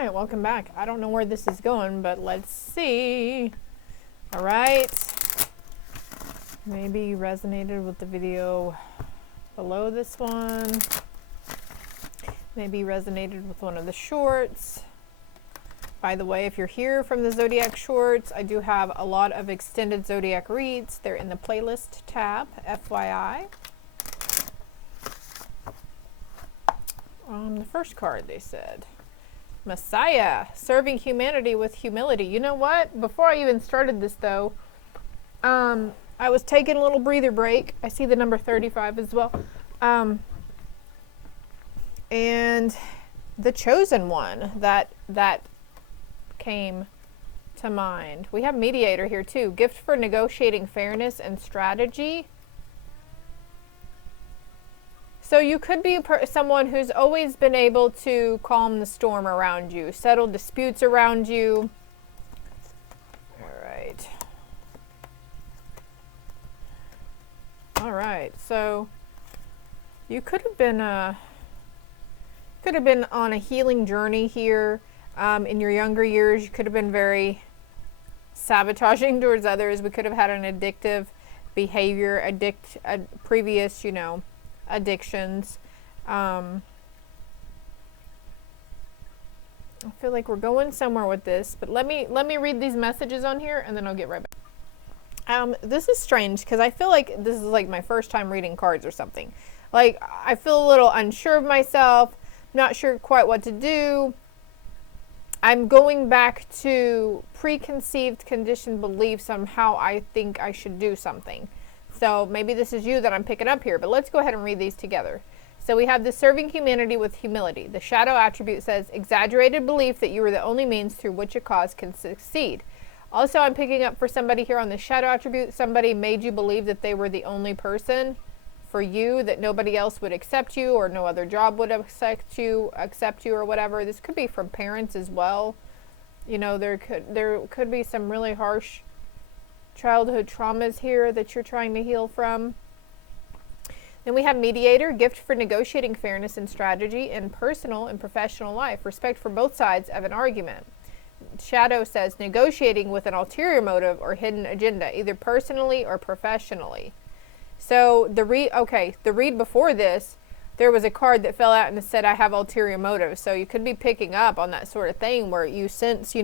right, welcome back. I don't know where this is going, but let's see. All right. Maybe you resonated with the video below this one. Maybe you resonated with one of the shorts. By the way, if you're here from the Zodiac Shorts, I do have a lot of extended Zodiac reads. They're in the playlist tab, FYI. The first card, they said. Messiah, serving humanity with humility. You know what? Before I even started this, though, I was taking a little breather break. I see the number 35 as well. And the chosen one that came to mind. We have mediator here too. Gift for negotiating fairness and strategy. So you could be someone who's always been able to calm the storm around you, settle disputes around you. All right. All right. So you could have been on a healing journey here. In your younger years, you could have been very sabotaging towards others. We could have had an addictive behavior, previous, addictions. I feel like we're going somewhere with this, but let me read these messages on here, and then I'll get right back. This is strange because I feel like this is like my first time reading cards or something. Like, I feel a little unsure of myself, not sure quite what to do. I'm going back to preconceived conditioned beliefs on how I think I should do something. So maybe this is you that I'm picking up here, but let's go ahead and read these together. So we have the serving humanity with humility. The shadow attribute says exaggerated belief that you are the only means through which a cause can succeed. Also, I'm picking up for somebody here on the shadow attribute, somebody made you believe that they were the only person for you, that nobody else would accept you, or no other job would accept you or whatever. This could be from parents as well. There could be some really harsh childhood traumas here that you're trying to heal from. Then we have mediator, gift for negotiating fairness and strategy in personal and professional life, respect for both sides of an argument. Shadow says negotiating with an ulterior motive or hidden agenda, either personally or professionally. So the read before this, there was a card that fell out and it said, I have ulterior motives. So you could be picking up on that sort of thing where you sense,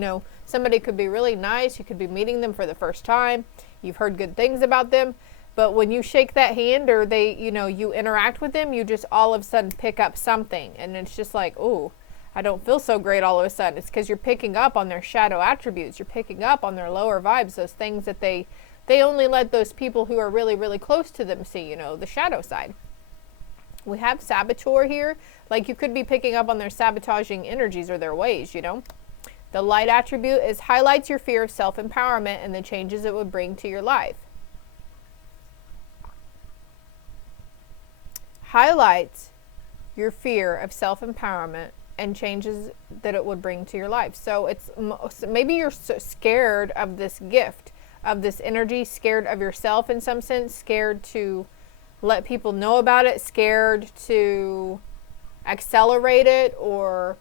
somebody could be really nice. You could be meeting them for the first time. You've heard good things about them. But when you shake that hand or you interact with them, you just all of a sudden pick up something. And it's just like, ooh, I don't feel so great all of a sudden. It's because you're picking up on their shadow attributes. You're picking up on their lower vibes, those things that they only let those people who are really, really close to them see, the shadow side. We have saboteur here. Like, you could be picking up on their sabotaging energies or their ways, The light attribute highlights your fear of self-empowerment and the changes it would bring to your life. Highlights your fear of self-empowerment and changes that it would bring to your life. So maybe you're so scared of this gift, of this energy, scared of yourself in some sense, scared to let people know about it, scared to accelerate it or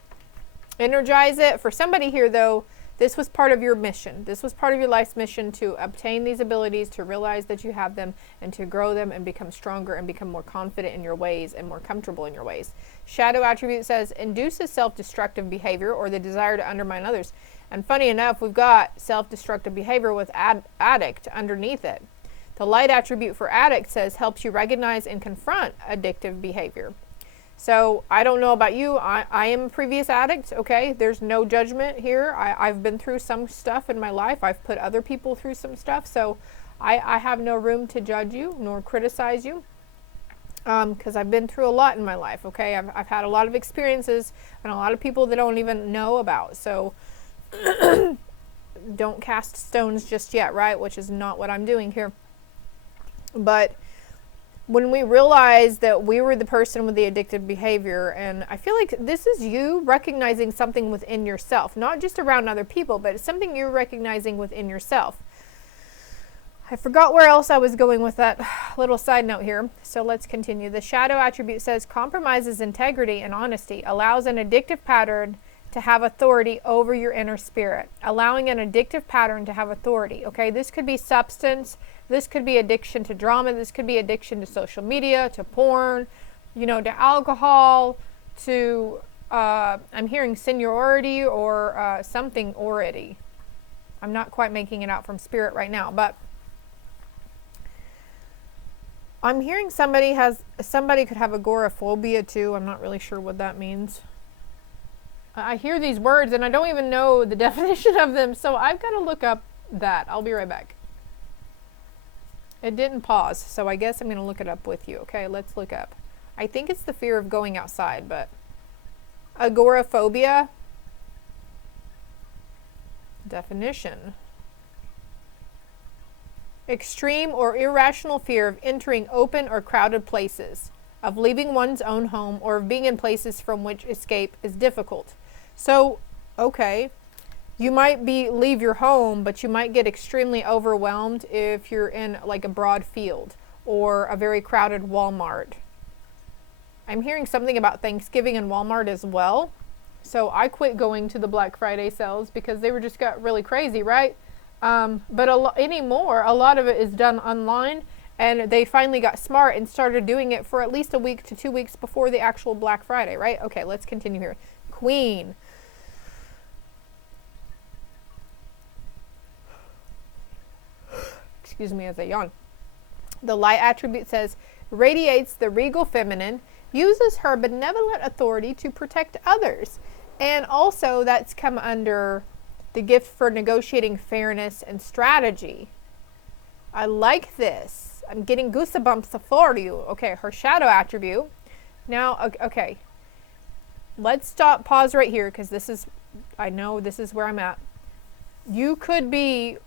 energize it. For somebody here, though, this was part of your mission. This was part of your life's mission, to obtain these abilities, to realize that you have them, and to grow them and become stronger and become more confident in your ways and more comfortable in your ways. Shadow attribute says induces self-destructive behavior or the desire to undermine others. And funny enough, we've got self-destructive behavior with addict underneath it. The light attribute for addict says helps you recognize and confront addictive behavior. So I don't know about you. I am a previous addict, okay? There's no judgment here. I've been through some stuff in my life. I've put other people through some stuff. So I have no room to judge you nor criticize you because I've been through a lot in my life, okay? I've had a lot of experiences and a lot of people that don't even know about. So don't cast stones just yet, right? Which is not what I'm doing here. But when we realize that we were the person with the addictive behavior, and I feel like this is you recognizing something within yourself, not just around other people, but it's something you're recognizing within yourself. I forgot where else I was going with that little side note here, so let's continue. The shadow attribute says compromises integrity and honesty, allows an addictive pattern to have authority over your inner spirit, allowing an addictive pattern to have authority. Okay, this could be substance, this could be addiction to drama, this could be addiction to social media, to porn, you know, to alcohol, to, I'm hearing seniority or something already. I'm not quite making it out from spirit right now, but I'm hearing somebody could have agoraphobia too. I'm not really sure what that means. I hear these words and I don't even know the definition of them, so I've got to look up that. I'll be right back. It didn't pause, so I guess I'm going to look it up with you. Okay, let's look up. I think it's the fear of going outside, but agoraphobia. Definition. Extreme or irrational fear of entering open or crowded places, of leaving one's own home, or of being in places from which escape is difficult. So, okay, you might leave your home, but you might get extremely overwhelmed if you're in like a broad field or a very crowded Walmart. I'm hearing something about Thanksgiving and Walmart as well. So I quit going to the Black Friday sales because they just got really crazy, right? But anymore, a lot of it is done online, and they finally got smart and started doing it for at least a week to 2 weeks before the actual Black Friday, right? Okay, let's continue here. Queen. Excuse me as I yawn. The light attribute says, radiates the regal feminine, uses her benevolent authority to protect others. And also that's come under the gift for negotiating fairness and strategy. I like this. I'm getting goosebumps for you. Okay, her shadow attribute. Now, okay. Let's pause right here, because I know this is where I'm at. You could be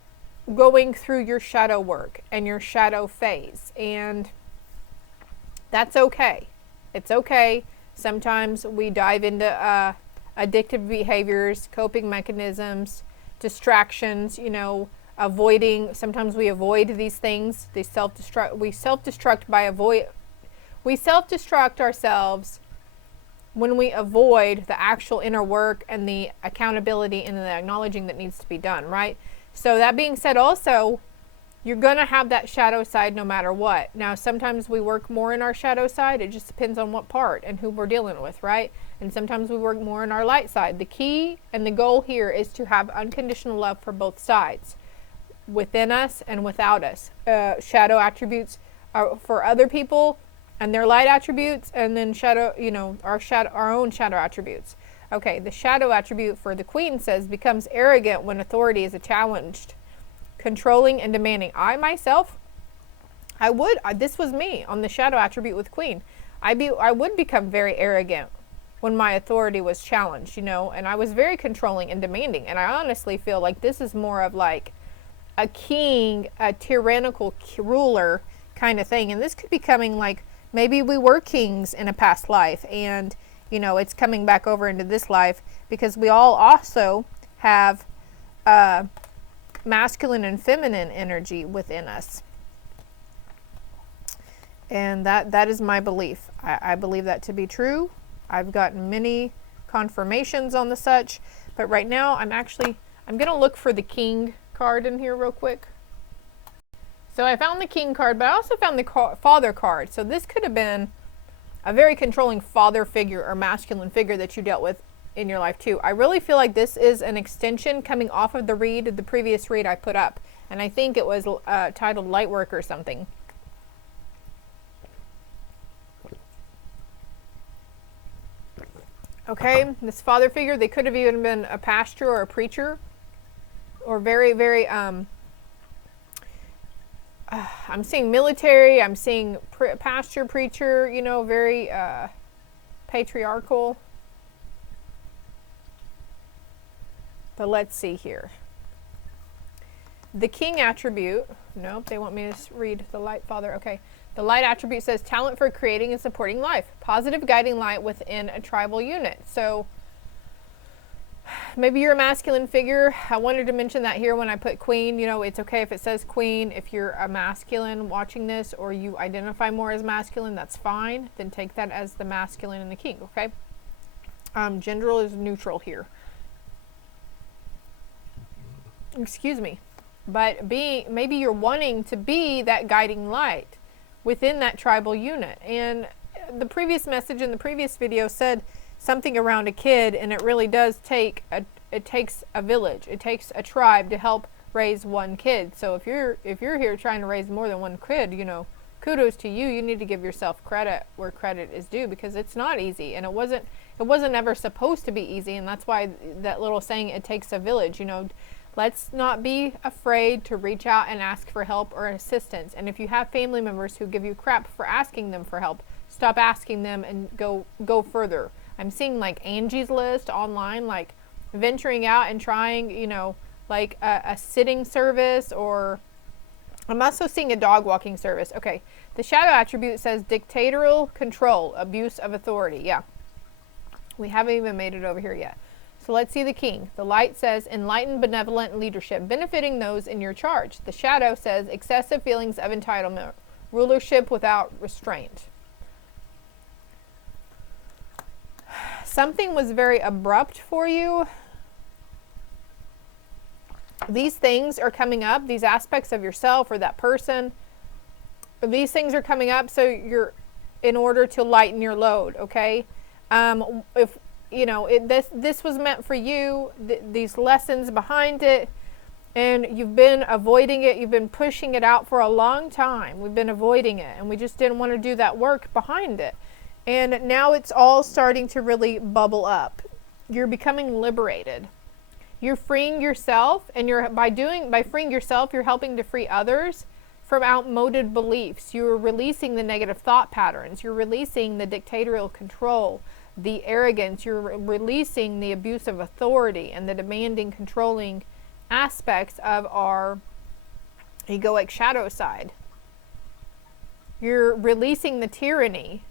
going through your shadow work and your shadow phase, and that's okay. It's okay. Sometimes we dive into addictive behaviors, coping mechanisms, distractions, you know, avoiding. Sometimes we avoid these things. We self-destruct ourselves when we avoid the actual inner work and the accountability and the acknowledging that needs to be done, right? So that being said, also, you're going to have that shadow side no matter what. Now, sometimes we work more in our shadow side. It just depends on what part and who we're dealing with, right? And sometimes we work more in our light side. The key and the goal here is to have unconditional love for both sides, within us and without us. Shadow attributes are for other people and their light attributes, and then shadow, you know, our own shadow attributes. Okay, the shadow attribute for the Queen says becomes arrogant when authority is challenged, controlling and demanding. I myself, this was me on the shadow attribute with Queen. I would become very arrogant when my authority was challenged, you know, and I was very controlling and demanding. And I honestly feel like this is more of like a king, a tyrannical ruler kind of thing. And this could be coming like, maybe we were kings in a past life, and you know, it's coming back over into this life, because we all also have masculine and feminine energy within us. And that is my belief. I believe that to be true. I've gotten many confirmations on the such, but right now I'm going to look for the King card in here real quick. So I found the King card, but I also found the Father card. So this could have been a very controlling father figure or masculine figure that you dealt with in your life too. I really feel like this is an extension coming off of the previous read I put up. And I think it was titled Lightwork or something. Okay, this father figure, they could have even been a pastor or a preacher, or very, very, I'm seeing military, I'm seeing pastor, preacher, you know, very patriarchal. But let's see here. The King attribute, nope, they want me to read the Light Father, okay. The light attribute says talent for creating and supporting life. Positive guiding light within a tribal unit. So maybe you're a masculine figure. I wanted to mention that here when I put Queen. You know, it's okay if it says Queen. If you're a masculine watching this, or you identify more as masculine, that's fine. Then take that as the masculine and the King, okay? Gender is neutral here. excuse me, but maybe you're wanting to be that guiding light within that tribal unit. And the previous message in the previous video said something around a kid, and it really does take it takes a village, it takes a tribe to help raise one kid. So if you're here trying to raise more than one kid, you know, kudos to you. You need to give yourself credit where credit is due, because it's not easy, and it wasn't ever supposed to be easy. And that's why that little saying, it takes a village, you know. Let's not be afraid to reach out and ask for help or assistance. And if you have family members who give you crap for asking them for help, stop asking them and go further. I'm seeing like Angie's List online, like venturing out and trying, you know, like a sitting service, or I'm also seeing a dog walking service. Okay, the shadow attribute says dictatorial control, abuse of authority. Yeah, we haven't even made it over here yet. So let's see the king. The light says enlightened, benevolent leadership, benefiting those in your charge. The shadow says excessive feelings of entitlement, rulership without restraint. Something was very abrupt for you. These things are coming up, these aspects of yourself or that person. These things are coming up, so you're, in order to lighten your load, okay? If you know, this was meant for you, these lessons behind it, and you've been avoiding it, you've been pushing it out for a long time. We've been avoiding it, and we just didn't want to do that work behind it. And now it's all starting to really bubble up. You're becoming liberated. You're freeing yourself, and by freeing yourself, you're helping to free others from outmoded beliefs. You're releasing the negative thought patterns. You're releasing the dictatorial control, the arrogance. You're releasing the abuse of authority and the demanding, controlling aspects of our egoic shadow side. You're releasing the tyranny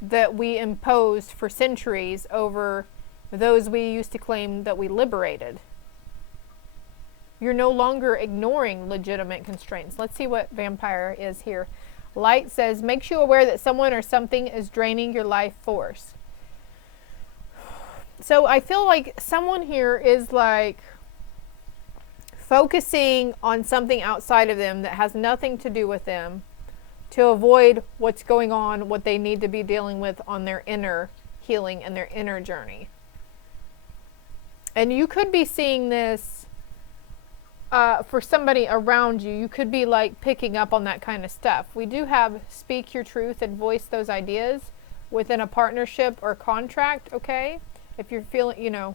that we imposed for centuries over those we used to claim that we liberated. You're no longer ignoring legitimate constraints. Let's see what vampire is here. Light says, makes you aware that someone or something is draining your life force. So I feel like someone here is like focusing on something outside of them that has nothing to do with them, to avoid what's going on, what they need to be dealing with on their inner healing and their inner journey. And you could be seeing this for somebody around you. You could be like picking up on that kind of stuff. We do have speak your truth and voice those ideas within a partnership or contract, okay? If you're feeling, you know,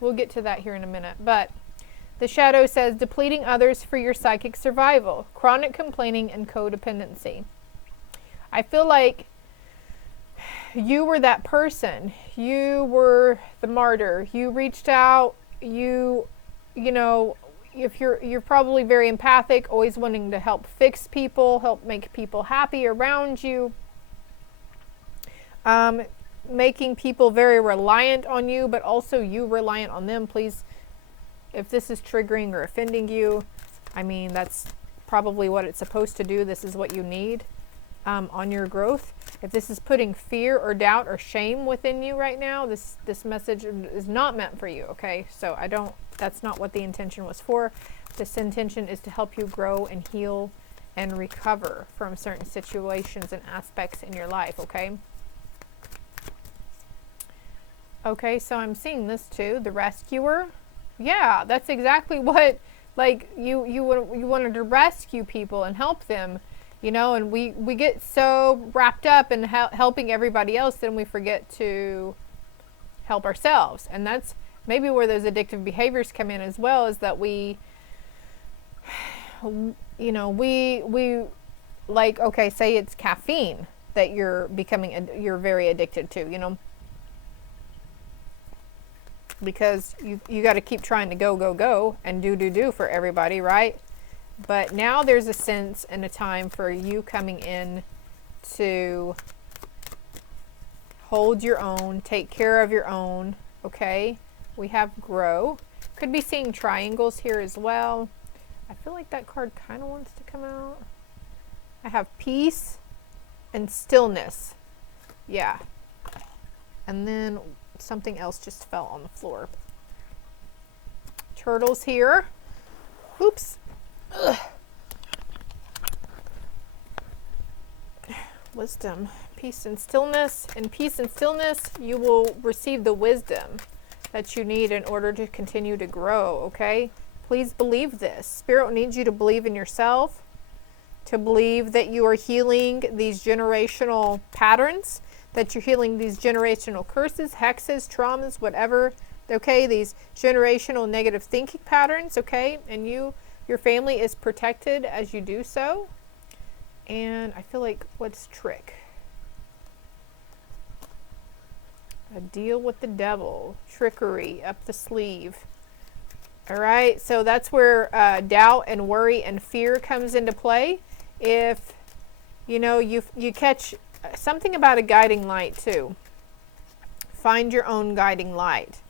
we'll get to that here in a minute. But the shadow says depleting others for your psychic survival, chronic complaining and codependency. I feel like you were that person. You were the martyr. You reached out. You know, if you're probably very empathic, always wanting to help fix people, help make people happy around you. Making people very reliant on you, but also you reliant on them. Please, if this is triggering or offending you, I mean, that's probably what it's supposed to do. This is what you need on your growth. If this is putting fear or doubt or shame within you right now, this message is not meant for you, okay? So that's not what the intention was for. This intention is to help you grow and heal and recover from certain situations and aspects in your life, okay? Okay, so I'm seeing this too, the rescuer. Yeah, that's exactly what, like, you wanted to rescue people and help them, you know, and we get so wrapped up in helping everybody else, then we forget to help ourselves. And that's maybe where those addictive behaviors come in as well, is that we, you know, we like, okay, say it's caffeine that you're very addicted to, you know, because you got to keep trying to go and do for everybody, right? But now there's a sense and a time for you coming in to hold your own, take care of your own, okay? We have grow. Could be seeing triangles here as well. I feel like that card kind of wants to come out. I have peace and stillness. Yeah. And then something else just fell on the floor. Turtles here. Oops. Ugh. Wisdom, peace and stillness. In peace and stillness, you will receive the wisdom that you need in order to continue to grow, okay? Please believe this. Spirit needs you to believe in yourself, to believe that you are healing these generational patterns, that you're healing these generational curses, hexes, traumas, whatever, okay? These generational negative thinking patterns, okay? And your family is protected as you do so. And I feel like, what's trick? A deal with the devil, trickery up the sleeve. All right, so that's where doubt and worry and fear comes into play. If you know you catch something about a guiding light too. Find your own guiding light.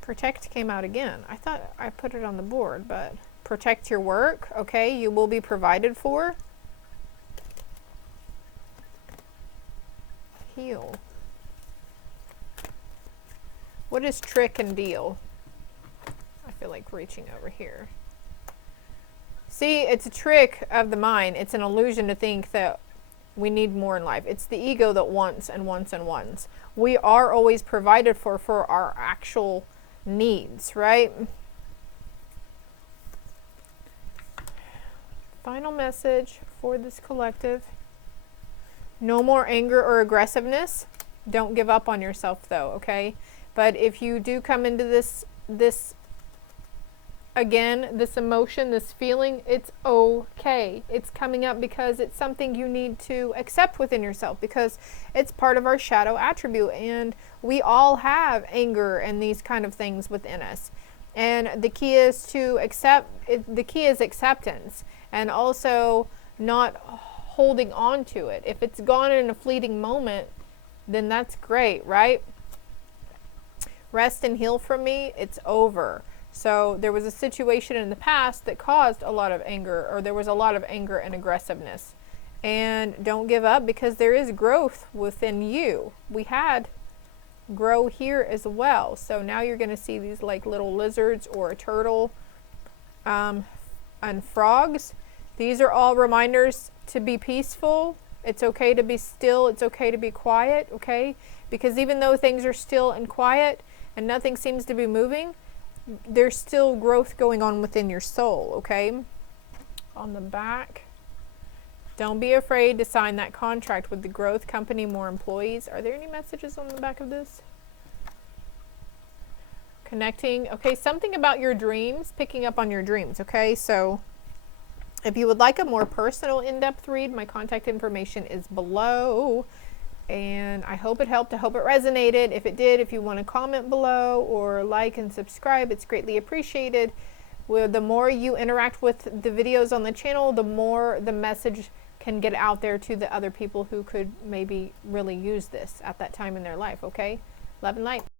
Protect came out again. I thought I put it on the board, but protect your work, okay? You will be provided for. Heal. What is trick and deal? I feel like reaching over here. See, it's a trick of the mind. It's an illusion to think that we need more in life. It's the ego that wants and wants and wants. We are always provided for our actual needs, right? Final message for this collective. No more anger or aggressiveness. Don't give up on yourself though, okay? But if you do come into this again, this emotion, this feeling, it's okay. It's coming up because it's something you need to accept within yourself, because it's part of our shadow attribute, and we all have anger and these kind of things within us. And the key is to accept it. The key is acceptance, and also not holding on to it. If it's gone in a fleeting moment, then that's great, right? Rest and heal from me, it's over. So there was a situation in the past that caused a lot of anger, or there was a lot of anger and aggressiveness. And don't give up, because there is growth within you. We had grow here as well. So now you're going to see these like little lizards or a turtle and frogs. These are all reminders to be peaceful. It's okay to be still. It's okay to be quiet, okay? Because even though things are still and quiet and nothing seems to be moving, there's still growth going on within your soul, okay? On the back, don't be afraid to sign that contract with the growth company, more employees. Are there any messages on the back of this? Connecting, okay, something about your dreams, picking up on your dreams, okay? So if you would like a more personal in-depth read, my contact information is below. And I hope it helped. I hope it resonated. If it did, if you want to comment below or like and subscribe, it's greatly appreciated. The more you interact with the videos on the channel, the more the message can get out there to the other people who could maybe really use this at that time in their life, okay? Love and light.